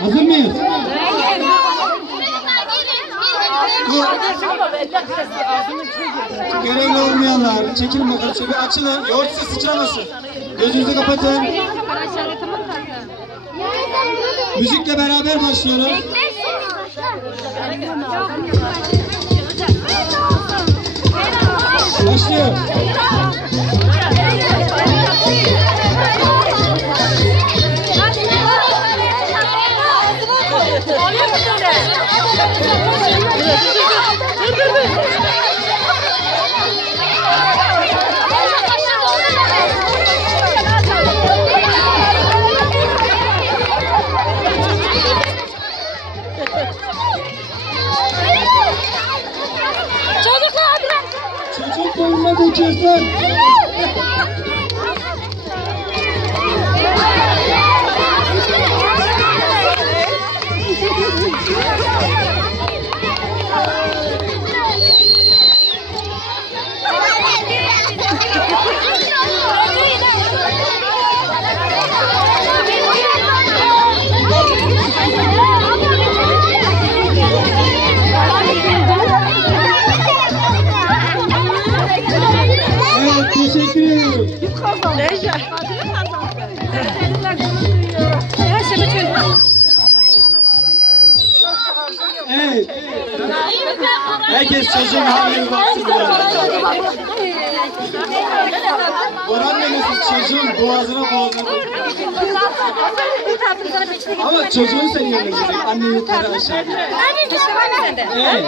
Hazır mıyız? Görevli olmayanlar çekilin bakalım şöyle açılın. Yoğurt size sıçramasın. Gözünüzü kapatın. Müzikle beraber başlıyoruz. Başlıyor. Çocuklar bırak. Çocuk boyunma döküyorsun. Evet ediyoruz. Evet. Herkes çocuğun haline baksın. Orhan Bey'in çocuğun boğazına boğazına. Ama çocuğun senin yanına gidecek. Anne yukarı aşağı. Evet.